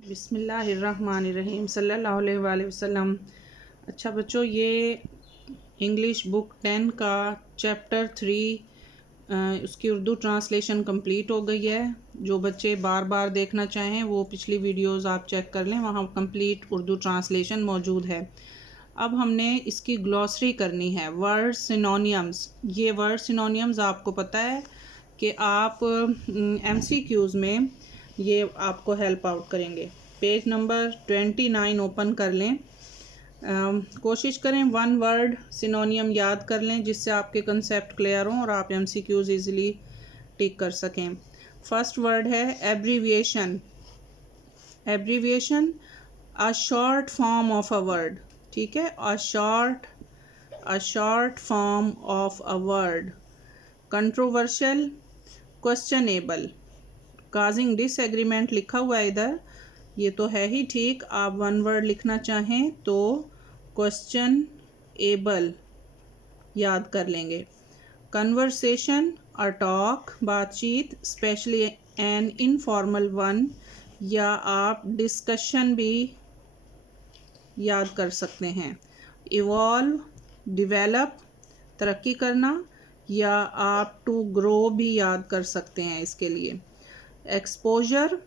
बिस्मिल्लाहिर्रहमानिर्रहीम सल्लल्लाहु अलैहि वसल्लम। अच्छा बच्चों, ये इंग्लिश बुक 10 का चैप्टर 3 उसकी उर्दू ट्रांसलेशन कंप्लीट हो गई है। जो बच्चे बार बार देखना चाहें वो पिछली वीडियोस आप चेक कर लें, वहाँ कंप्लीट उर्दू ट्रांसलेशन मौजूद है। अब हमने इसकी ग्लॉसरी करनी है, वर्ड सिनोनियम्स। ये वर्ड सिनोनियम्स आपको पता है कि आप MCQs में ये आपको हेल्प आउट करेंगे। पेज नंबर 29 ओपन कर लें। कोशिश करें वन वर्ड सिनोनियम याद कर लें जिससे आपके कंसेप्ट क्लियर हों और आप MCQs इजीली टिक कर सकें। फर्स्ट वर्ड है abbreviation. Abbreviation a short form of a word. ठीक है, a short form of a word. Controversial, questionable, causing disagreement लिखा हुआ है इधर, ये तो है ही ठीक। आप वन वर्ड लिखना चाहें तो क्वेश्चन एबल याद कर लेंगे। कन्वर्सेशन अ टॉक, बातचीत, स्पेशली एन इनफॉर्मल वन, या आप डिस्कशन भी याद कर सकते हैं। इवॉल्व, डिवेलप, तरक्की करना, या आप टू ग्रो भी याद कर सकते हैं इसके लिए। Exposure,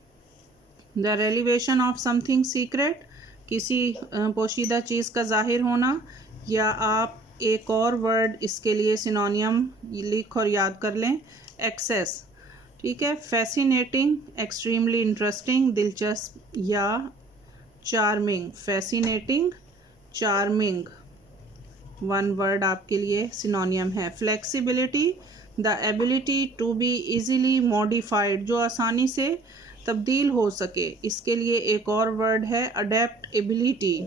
the revelation of something secret, किसी पोशीदा चीज़ का जाहिर होना, या आप एक और वर्ड इसके लिए सिनोनियम लिख और याद कर लें, एक्सेस। ठीक है, फैसिनेटिंग, एक्सट्रीमली इंटरेस्टिंग, दिलचस्प, या charming. Fascinating, charming one word आपके लिए सिनोनियम है। Flexibility, the ability to be easily modified, जो आसानी से तब्दील हो सके। इसके लिए एक और वर्ड है अडेप्टबिलिटी।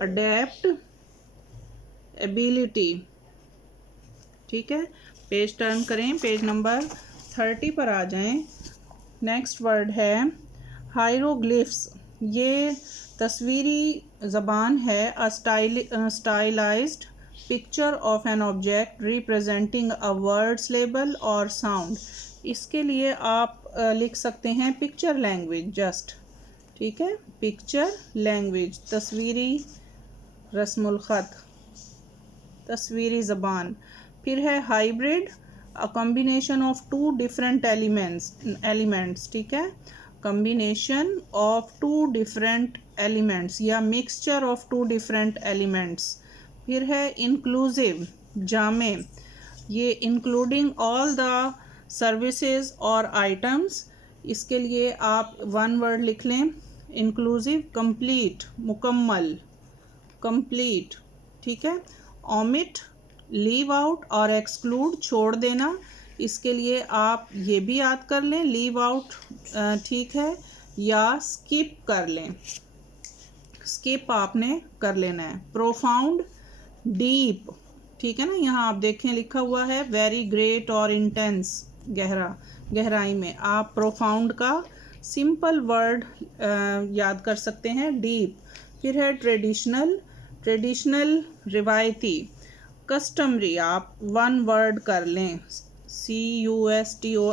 अडेप्टबिलिटी। ठीक है, पेज टर्न करें, पेज नंबर 30 पर आ जाएं। नेक्स्ट वर्ड है हायरोग्लिफ्स। ये तस्वीरी ज़बान है। A stylised picture of an object representing a words, label और साउंड। इसके लिए आप लिख सकते हैं पिक्चर लैंग्वेज जस्ट। ठीक है, पिक्चर लैंग्वेज, तस्वीरी रस्मुल ख़त, तस्वीरी ज़बान। फिर है hybrid, a combination of two different elements. ठीक है, combination of two different elements या mixture of two different elements. फिर है इंक्लूसिव, जामे, ये इंक्लूडिंग ऑल द सर्विसेज और आइटम्स। इसके लिए आप वन वर्ड लिख लें, इंक्लूसिव, कंप्लीट, मुकम्मल, कंप्लीट। ठीक है, ओमिट, लीव आउट और एक्सक्लूड, छोड़ देना। इसके लिए आप ये भी याद कर लें, लीव आउट, ठीक है, या स्किप कर लें, स्किप आपने कर लेना है। प्रोफाउंड, डीप, ठीक है ना, यहाँ आप देखें लिखा हुआ है वेरी ग्रेट और इंटेंस, गहरा, गहराई में। आप प्रोफाउंड का सिंपल वर्ड याद कर सकते हैं, डीप। फिर है ट्रेडिशनल, ट्रेडिशनल रिवायती। कस्टमरी आप वन वर्ड कर लें, CUSTOMARY,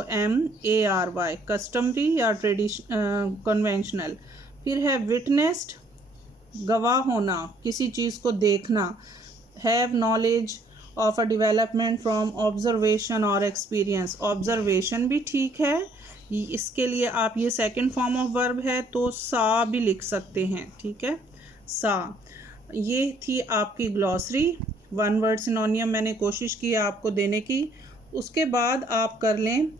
कस्टमरी या कन्वेंशनल। फिर है विटनेस्ड, गवाह होना, किसी चीज़ को देखना। Have knowledge of a development from observation और एक्सपीरियंस, ऑब्जर्वेशन भी ठीक है। इसके लिए आप ये सेकंड फॉर्म ऑफ वर्ब है तो सा भी लिख सकते हैं। ठीक है, सा। ये थी आपकी ग्लॉसरी, वन वर्ड सिनोनियम मैंने कोशिश की आपको देने की। उसके बाद आप कर लें,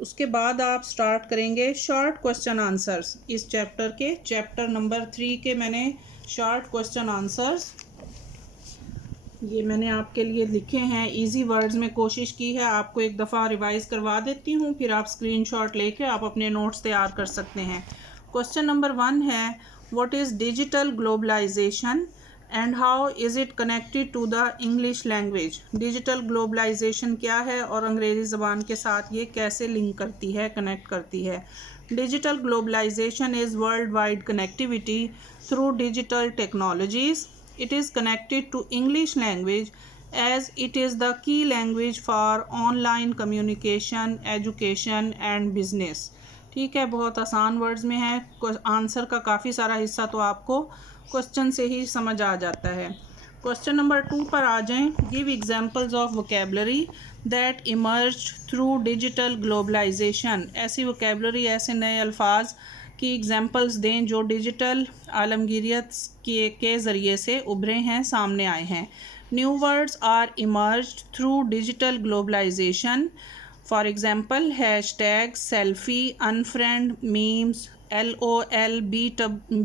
उसके बाद आप स्टार्ट करेंगे शॉर्ट क्वेश्चन आंसर्स। इस चैप्टर के चैप्टर नंबर 3 के मैंने शॉर्ट क्वेश्चन आंसर्स ये मैंने आपके लिए लिखे हैं, इजी वर्ड्स में कोशिश की है। आपको एक दफ़ा रिवाइज करवा देती हूँ, फिर आप स्क्रीनशॉट लेके आप अपने नोट्स तैयार कर सकते हैं। क्वेश्चन नंबर 1 है, what is digital globalisation and how is it connected to the English language. Digital globalisation क्या है और अंग्रेज़ी ज़बान के साथ ये कैसे लिंक करती है, कनेक्ट करती है। Digital globalisation is worldwide connectivity through digital technologies. It is connected to English language as it is the key language for online communication, education and business. ठीक है, बहुत आसान वर्ड्स में है। आंसर का काफ़ी सारा हिस्सा तो आपको क्वेश्चन से ही समझ आ जाता है। क्वेश्चन नंबर 2 पर आ जाएं। Give examples of vocabulary that emerge through digital globalisation. ऐसी वोकेबलरी, ऐसे नए अल्फाज की एग्जांपल्स दें जो डिजिटल आलमगीरियत के ज़रिए से उभरे हैं, सामने आए हैं। New words are emerged through digital globalisation. For example hashtag, selfie, unfriend, memes, LOL,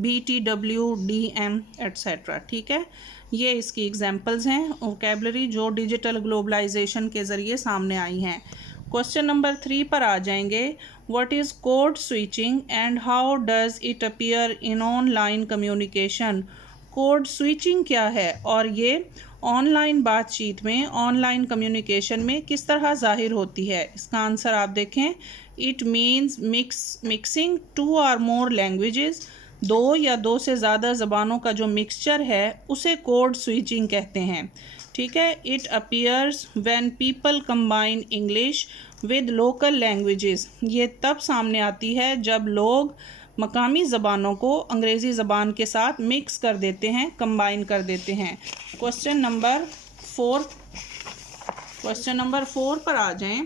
BTW, DM etcetera. ठीक है, ये इसकी एग्जाम्पल्स हैं वोकेबलरी जो डिजिटल ग्लोबलाइजेशन के ज़रिए सामने आई हैं। क्वेश्चन नंबर 3 पर आ जाएंगे। What is code switching and how does it appear in online communication. Code switching क्या है और ये ऑनलाइन बातचीत में, ऑनलाइन कम्युनिकेशन में किस तरह ज़ाहिर होती है। इसका आंसर आप देखें। इट मीन्स मिक्सिंग 2 और मोर लैंग्वेजेस। 2 या 2 से ज़्यादा ज़बानों का जो मिक्सचर है उसे कोड स्विचिंग कहते हैं। ठीक है। It appears when people combine English with local languages. ये तब सामने आती है जब लोग मकामी ज़बानों को अंग्रेज़ी ज़बान के साथ मिक्स कर देते हैं, कंबाइन कर देते हैं। क्वेश्चन नंबर 4 पर आ जाएं।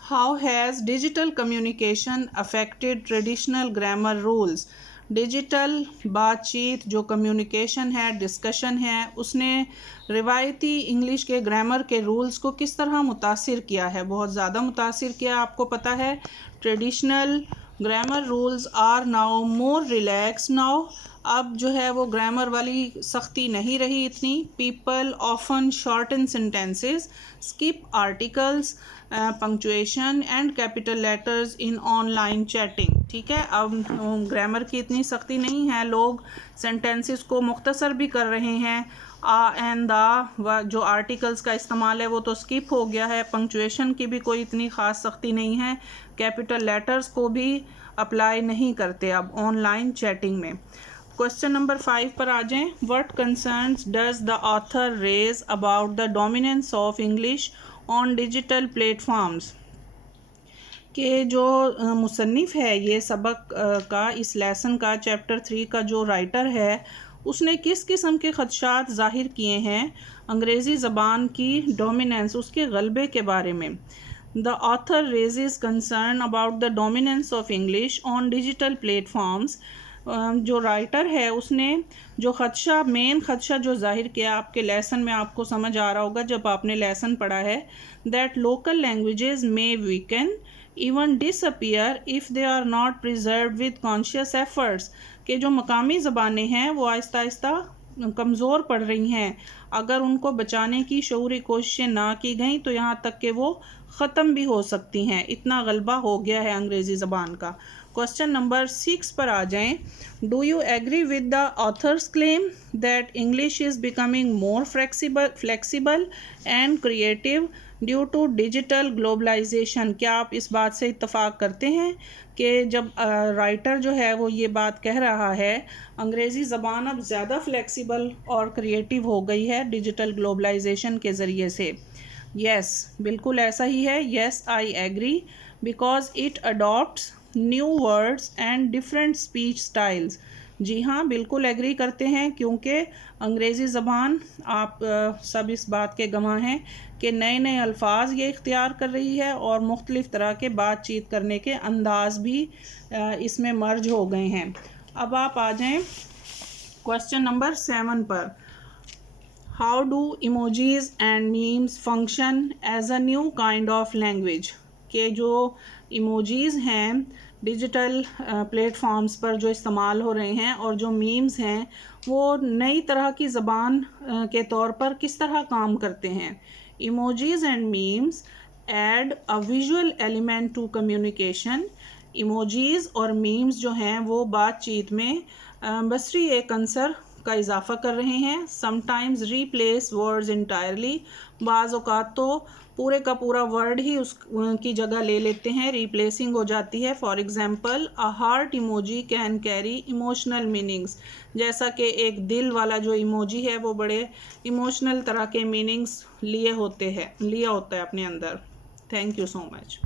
How has digital communication affected traditional grammar rules. Digital बातचीत जो कम्युनिकेशन है, डिस्कशन है, उसने रिवायती इंग्लिश के ग्रामर के रूल्स को किस तरह मुतासिर किया है। बहुत ज़्यादा मुतासिर किया। आपको पता है traditional grammar rules are now more relax now. अब जो है वो ग्रामर वाली सख्ती नहीं रही इतनी। People often shorten sentences, skip articles, punctuation and capital letters in online chatting. ठीक है, अब ग्रामर की इतनी सख्ती नहीं है। लोग सेंटेंसेस को मुख्तसर भी कर रहे हैं। आ एंड द जो आर्टिकल्स का इस्तेमाल है वो तो स्किप हो गया है। पंक्चुएशन की भी कोई इतनी ख़ास सख्ती नहीं है। कैपिटल लेटर्स को भी अप्लाई नहीं करते अब ऑनलाइन चैटिंग में। क्वेश्चन नंबर 5 पर आ जाएं। What concerns does the author raise about the dominance of English on digital platforms. के जो मुसन्निफ़ है ये सबक का, इस लेसन का, चैप्टर 3 का जो राइटर है उसने किस किस्म के ख़दशात ज़ाहिर किए हैं अंग्रेज़ी ज़बान की डोमिनेंस, उसके गलबे के बारे में। The author raises concern about the dominance of English on digital platforms. जो राइटर है उसने जो ख़दशा, मेन ख़दशा जो ज़ाहिर किया आपके लेसन में, आपको समझ आ रहा होगा जब आपने लेसन पढ़ा है, that local languages may weaken even disappear if they are not preserve with conscious efforts. कि जो मकामी ज़बानें हैं वो आहिस्ता आहिस्ता कमज़ोर पड़ रही हैं। अगर उनको बचाने की शऊरी कोशिशें ना की गई तो यहाँ तक कि वो ख़त्म भी हो सकती हैं। इतना गलबा हो गया है अंग्रेज़ी ज़बान का। क्वेश्चन नंबर 6 पर आ जाएं। Do you agree with the author's claim that English is becoming more flexible and creative due to digital globalisation. क्या आप इस बात से इत्तफ़ाक़ करते हैं कि जब राइटर जो है वो ये बात कह रहा है अंग्रेज़ी ज़बान अब ज़्यादा फ्लेक्सिबल और क्रिएटिव हो गई है डिजिटल ग्लोबलाइजेशन के ज़रिए से। यस, बिल्कुल ऐसा ही है। Yes, I agree because it adopts new words and different speech styles. जी हाँ, बिल्कुल एग्री करते हैं क्योंकि अंग्रेज़ी ज़बान, आप सब इस बात के गवाह हैं कि नए नए अल्फाज ये इख्तियार कर रही है और मुख्तलिफ़ तरह के बातचीत करने के अंदाज भी इसमें मर्ज हो गए हैं। अब आप आ जाएं क्वेश्चन नंबर 7 पर। How do emojis and memes function as a new kind of language. के जो इमोजीज़ हैं डिजिटल प्लेटफॉर्म्स पर जो इस्तेमाल हो रहे हैं और जो मीम्स हैं वो नई तरह की ज़बान के तौर पर किस तरह काम करते हैं। Emojis and memes add a visual element to communication. Emojis और मीम्स जो हैं वो बातचीत में बसरी एक अंसर का इजाफ़ा कर रहे हैं। Sometimes replace words entirely. बाज़ औक़ात तो पूरे का पूरा वर्ड ही उसकी जगह ले लेते हैं, रिप्लेसिंग हो जाती है। For example, a heart emoji can carry emotional meanings. जैसा कि एक दिल वाला जो इमोजी है वो बड़े इमोशनल तरह के मीनिंग्स लिया होता है अपने अंदर। Thank you so much.